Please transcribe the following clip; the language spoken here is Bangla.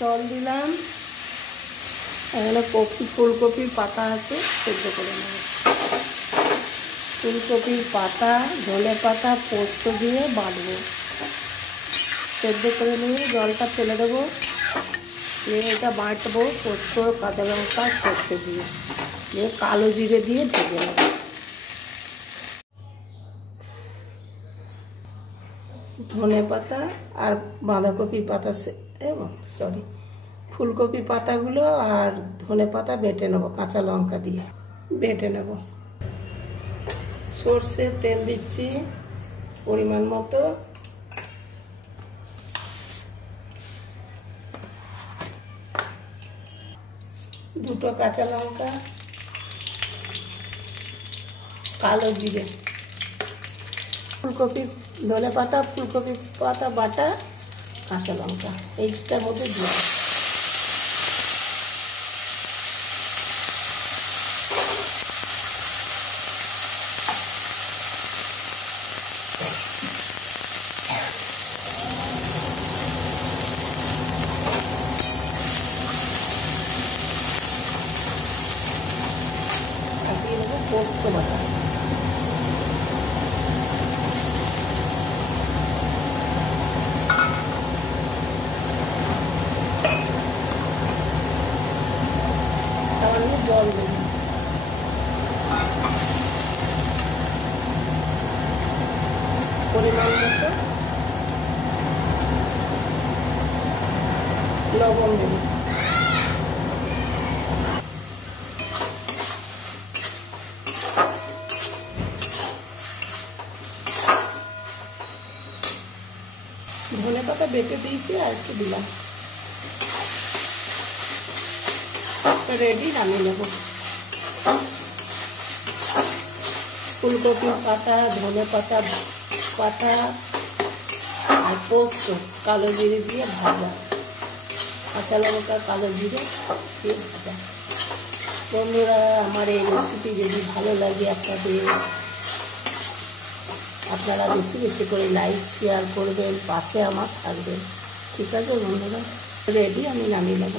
জল দিলাম। এখানে ফুলকপির পাতা আছে, সেদ্ধ করে নেব। ফুলকপির পাতা, ধনে পাতা, পোস্ত দিয়ে বাটবো। সেদ্ধ করে নিয়ে জলটা ফেলে দেবো, নিয়ে এটা বাটবো পোস্ত, কাঁচা লঙ্কা, সর্ষে দিয়ে কালো জিরে দিয়ে ভেজে নেব। ধনে পাতা আর বাঁধাকপির পাতা ফুলকপি পাতাগুলো আর ধনে পাতা বেটে নেব, কাঁচা লঙ্কা দিয়ে বেটে নেব। সর্ষের তেল দিচ্ছি পরিমাণ মতো। দুটো কাঁচা লঙ্কা, কালো জিরে, ধনে পাতা, ফুলকপি পাতা বাটা, কাঁচা লঙ্কা এইটার মধ্যে দিয়ে পোস্ত বাটা। জল দেব, পরিমাণ মতো লবণ দেব। ধনে পাতা বেটে দিয়েছি আর একটু দিলাম। রেডি, নামিয়ে নেব। ফুলকপির পাতা, ধনে পাতা পাতা আর পোস্ত কালো জিরে দিয়ে ভাজা, কাঁচা লঙ্কা, কালো জিরে দিয়ে ভাজা। বন্ধুরা, আমার এই রেসিপি যদি ভালো লাগে আপনারা বেশি বেশি করে লাইক শেয়ার করবেন, পাশে আমার থাকবেন। ঠিক আছে বন্ধুরা, রেডি, আমি নামিয়ে নেব।